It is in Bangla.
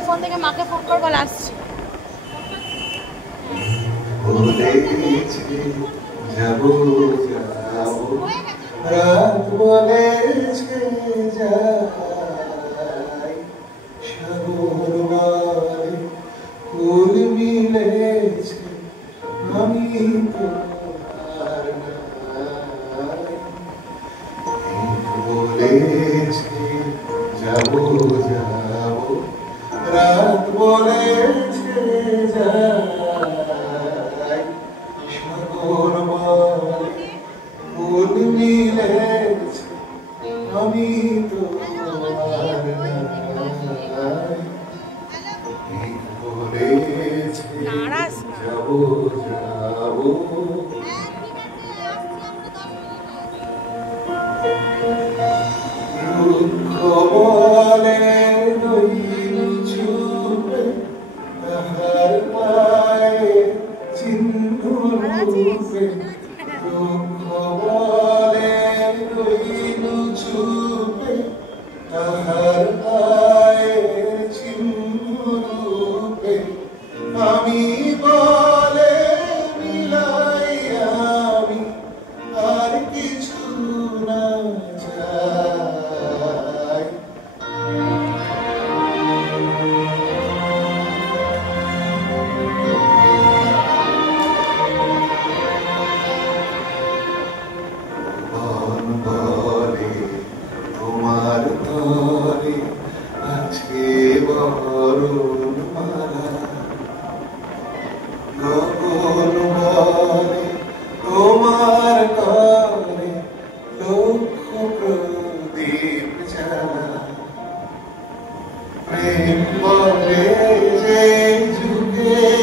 ওর ফোন থেকে মাকে ফোন করবো, আসছি। যাবো যাবো রাত বলেছে যাই, সাগর বারে কুল মিলেছে আমি তো আর নাই। বলেছে যাবো যাবো রাত বলেছে যাই, সাগর বারে কুল মিলেছে আমি তো আর নাই। বলেছে যাবো যাবো দুঃখ বলে রইল চুপে তাহার পায়ে চিহ্ন রূপে, দুঃখ বলে রইল চুপে তাহার পায়ে চিহ্ন রূপে, আমি বলে মিলাই আমি আর কিছু না চাই। মন বলে তোমার তরে আছে বরণ মালা, গগন বলে তোমার তরে লক্ষ প্রদীপ জ্বালা, প্রেম বলে যে যুগে